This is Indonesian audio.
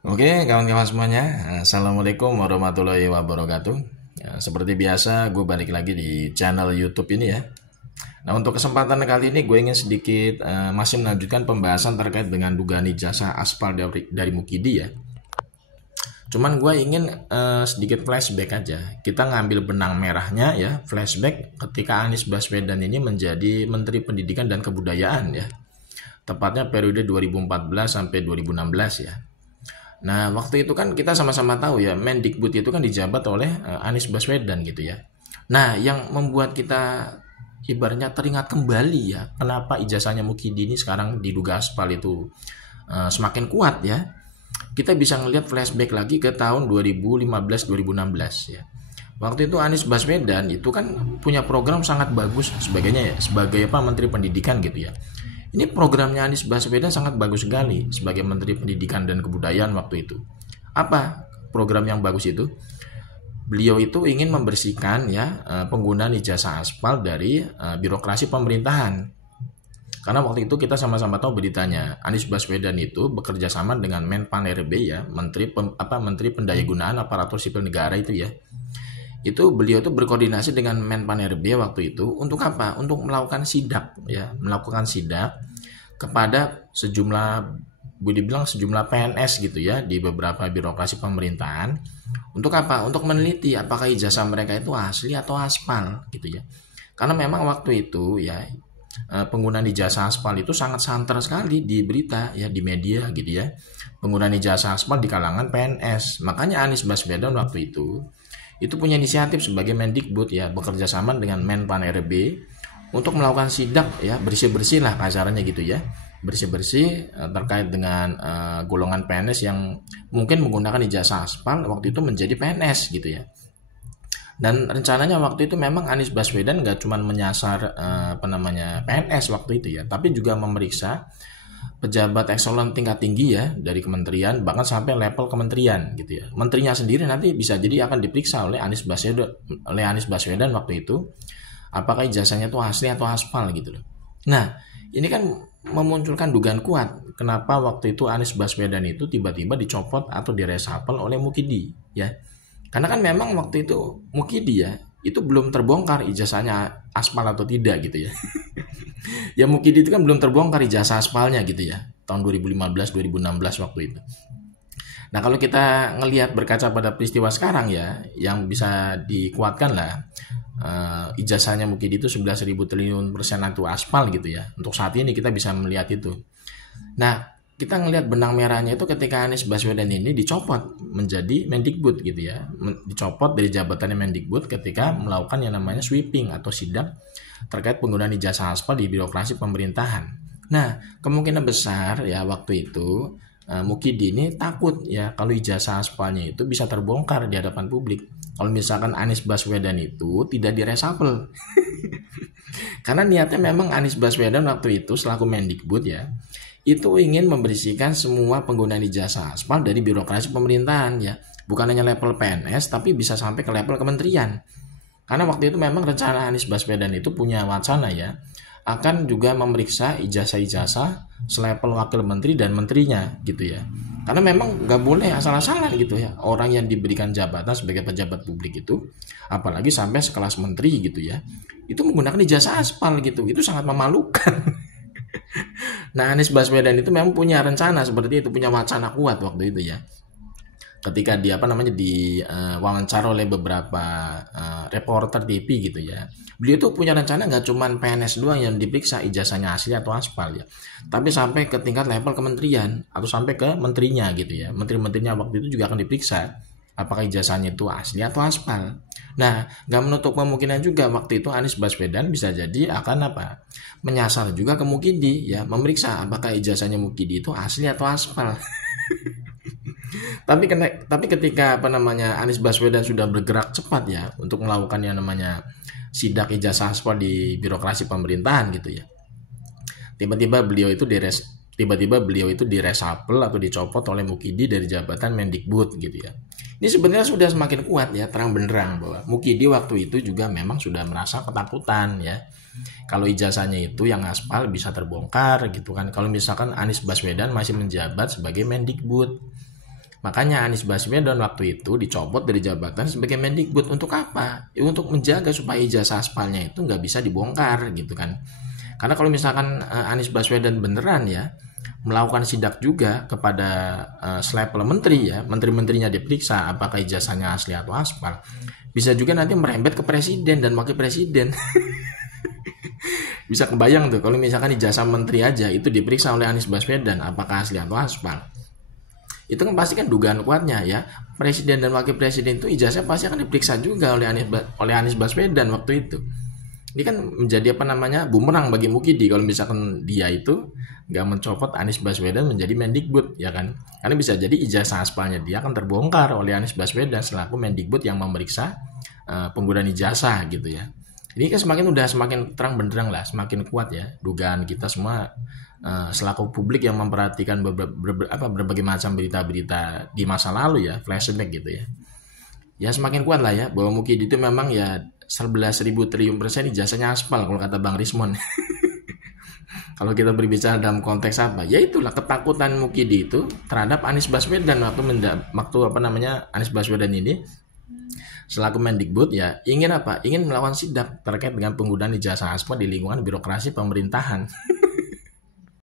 Oke, kawan-kawan semuanya, Assalamualaikum warahmatullahi wabarakatuh. Ya, seperti biasa, gue balik lagi di channel YouTube ini ya. Nah, untuk kesempatan kali ini gue ingin sedikit masih melanjutkan pembahasan terkait dengan dugaan ijazah aspal dari Mukidi ya. Cuman gue ingin sedikit flashback aja. Kita ngambil benang merahnya ya, flashback ketika Anies Baswedan ini menjadi Menteri Pendidikan dan Kebudayaan ya. Tepatnya periode 2014 sampai 2016 ya. Nah, waktu itu kan kita sama-sama tahu ya, Mendikbud itu kan dijabat oleh Anies Baswedan gitu ya. Nah, yang membuat kita ibaratnya teringat kembali ya, kenapa ijazahnya Mukidi ini sekarang diduga aspal itu semakin kuat ya. Kita bisa ngelihat flashback lagi ke tahun 2015-2016 ya. Waktu itu Anies Baswedan itu kan punya program sangat bagus sebagainya ya, sebagai apa Menteri Pendidikan gitu ya. Ini programnya Anies Baswedan sangat bagus sekali sebagai Menteri Pendidikan dan Kebudayaan waktu itu. Apa program yang bagus itu? Beliau itu ingin membersihkan ya penggunaan ijazah aspal dari birokrasi pemerintahan. Karena waktu itu kita sama-sama tahu beritanya, Anies Baswedan itu bekerja sama dengan Menpan RB ya, Menteri Pendayagunaan Aparatur Sipil Negara itu ya. Itu beliau itu berkoordinasi dengan Menpan RB waktu itu untuk apa? Untuk melakukan sidak ya, melakukan sidak kepada boleh dibilang sejumlah PNS gitu ya di beberapa birokrasi pemerintahan untuk apa? Untuk meneliti apakah ijazah mereka itu asli atau aspal gitu ya. Karena memang waktu itu ya penggunaan ijazah aspal itu sangat santer sekali di berita ya di media gitu ya. Penggunaan ijazah aspal di kalangan PNS. Makanya Anies Baswedan waktu itu punya inisiatif sebagai Mendikbud ya bekerja sama dengan Menpan RB untuk melakukan sidak ya bersih-bersih lah kasarannya gitu ya, bersih-bersih terkait dengan golongan PNS yang mungkin menggunakan ijazah aspal waktu itu menjadi PNS gitu ya. Dan rencananya waktu itu memang Anies Baswedan nggak cuma menyasar PNS waktu itu ya, tapi juga memeriksa pejabat eselon tingkat tinggi ya dari kementerian bahkan sampai level kementerian gitu ya. Menterinya sendiri nanti bisa jadi akan diperiksa oleh Anies Baswedan waktu itu apakah ijazahnya itu asli atau aspal gitu loh. Nah, ini kan memunculkan dugaan kuat kenapa waktu itu Anies Baswedan itu tiba-tiba dicopot atau diresapel oleh Mukidi ya. Karena kan memang waktu itu Mukidi ya itu belum terbongkar ijazahnya aspal atau tidak gitu ya. Ya Mukidi itu kan belum terbongkar ijazah aspalnya gitu ya tahun 2015-2016 waktu itu. Nah kalau kita ngelihat berkaca pada peristiwa sekarang ya yang bisa dikuatkan lah ijazahnya Mukidi itu 11.000 triliun persen itu aspal gitu ya. Untuk saat ini kita bisa melihat itu. Nah kita ngelihat benang merahnya itu ketika Anies Baswedan ini dicopot menjadi Mendikbud gitu ya, dicopot dari jabatannya Mendikbud ketika melakukan yang namanya sweeping atau sidak terkait penggunaan ijazah aspal di birokrasi pemerintahan. Nah, kemungkinan besar ya waktu itu Mukidi ini takut ya kalau ijazah aspalnya itu bisa terbongkar di hadapan publik. Kalau misalkan Anies Baswedan itu tidak diresapel. Karena niatnya memang Anies Baswedan waktu itu selaku Mendikbud ya, itu ingin membersihkan semua penggunaan ijazah aspal dari birokrasi pemerintahan ya. Bukan hanya level PNS tapi bisa sampai ke level kementerian. Karena waktu itu memang rencana Anies Baswedan itu punya wacana ya, akan juga memeriksa ijazah-ijazah selevel wakil menteri dan menterinya gitu ya. Karena memang nggak boleh asal-asalan gitu ya orang yang diberikan jabatan sebagai pejabat publik itu, apalagi sampai sekelas menteri gitu ya, itu menggunakan ijazah aspal gitu, itu sangat memalukan. Nah Anies Baswedan itu memang punya rencana seperti itu, punya wacana kuat waktu itu ya ketika dia diwawancara oleh beberapa reporter TV gitu ya. Beliau tuh punya rencana nggak cuma PNS doang yang diperiksa ijazahnya asli atau aspal ya, tapi sampai ke tingkat level kementerian atau sampai ke menterinya gitu ya. Menteri-menterinya waktu itu juga akan diperiksa apakah ijazahnya itu asli atau aspal. Nah, nggak menutup kemungkinan juga waktu itu Anies Baswedan bisa jadi akan apa? Menyasar juga ke Mukidi ya, memeriksa apakah ijazahnya Mukidi itu asli atau aspal. Tapi ketika Anies Baswedan sudah bergerak cepat ya untuk melakukan yang namanya sidak ijazah aspal di birokrasi pemerintahan gitu ya. Tiba-tiba beliau itu diresapel atau dicopot oleh Mukidi dari jabatan Mendikbud gitu ya. Ini sebenarnya sudah semakin kuat ya terang benderang bahwa Mukidi waktu itu juga memang sudah merasa ketakutan ya. Kalau ijazahnya itu yang aspal bisa terbongkar gitu kan. Kalau misalkan Anies Baswedan masih menjabat sebagai Mendikbud. Makanya Anies Baswedan waktu itu dicopot dari jabatan sebagai Mendikbud. Untuk apa? Ya, untuk menjaga supaya ijazah aspalnya itu nggak bisa dibongkar gitu kan. Karena kalau misalkan Anies Baswedan beneran ya melakukan sidak juga kepada selevel menteri ya, menteri-menterinya diperiksa apakah ijazahnya asli atau aspal, bisa juga nanti merembet ke presiden dan wakil presiden. Bisa kebayang tuh kalau misalkan ijazah menteri aja itu diperiksa oleh Anies Baswedan apakah asli atau aspal. Itu kan pasti kan dugaan kuatnya ya. Presiden dan wakil presiden itu ijazah pasti akan diperiksa juga oleh Anies Baswedan waktu itu. Ini kan menjadi apa namanya bumerang bagi Mukidi kalau misalkan dia itu nggak mencopot Anies Baswedan menjadi Mendikbud ya kan. Karena bisa jadi ijazah aspalnya dia akan terbongkar oleh Anies Baswedan selaku Mendikbud yang memeriksa penggunaan ijazah gitu ya. Ini kan semakin terang benderang lah, semakin kuat ya dugaan kita semua selaku publik yang memperhatikan berbagai macam berita-berita di masa lalu ya, flashback gitu ya. Ya semakin kuat lah ya bahwa Mukidi itu memang ya 11.000 triliun persen ijazahnya aspal kalau kata Bang Rismon. Kalau kita berbicara dalam konteks apa, ya itulah ketakutan Mukidi itu terhadap Anies Baswedan waktu Anies Baswedan ini selaku Mendikbud ya ingin apa? Ingin melakukan sidak terkait dengan penggunaan ijazah aspal di lingkungan birokrasi pemerintahan.